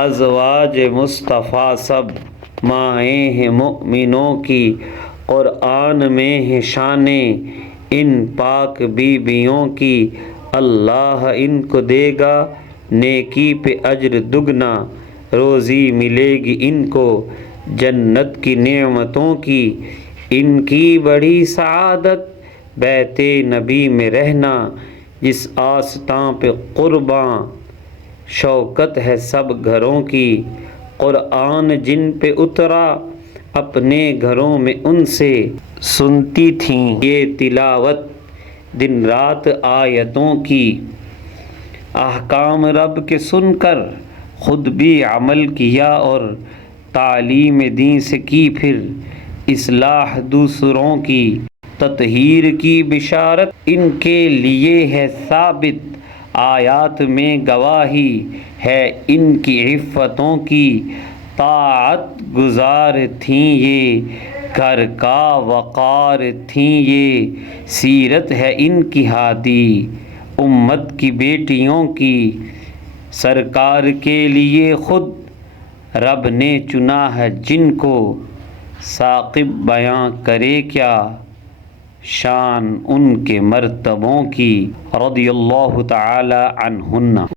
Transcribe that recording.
ازواج مصطفیٰ سب مائیں ہیں مؤمنوں کی، قرآن میں ہے شانیں ان پاک بیویوں کی، اللہ ان کو دے گا نیکی پہ اجر دگنا، روزی ملے گی ان کو جنت کی نعمتوں کی، ان کی بڑی سعادت بیت نبی میں رہنا، جس آستاں پہ قرباں شوکت ہے سب گھروں کی، قرآن جن پہ اترا اپنے گھروں میں ان سے سنتی تھیں یہ تلاوت دن رات آیتوں کی، احکام رب کے سن کر خود بھی عمل کیا اور تعلیم دین سے کی پھر اصلاح دوسروں کی، تطہیر کی بشارت ان کے لیے ہے ثابت، آیات میں گواہی ہے ان کی عفتوں کی، طاعت گزار تھیں یہ گھر کا وقار تھیں یہ، سیرت ہے ان کی ہادی امت کی بیٹیوں کی، سرکار کے لیے خود رب نے چنا ہے جن کو، ثاقب بیاں کرے کیا شان ان کے مرتبوں کی، رضی اللہ تعالی عنہن۔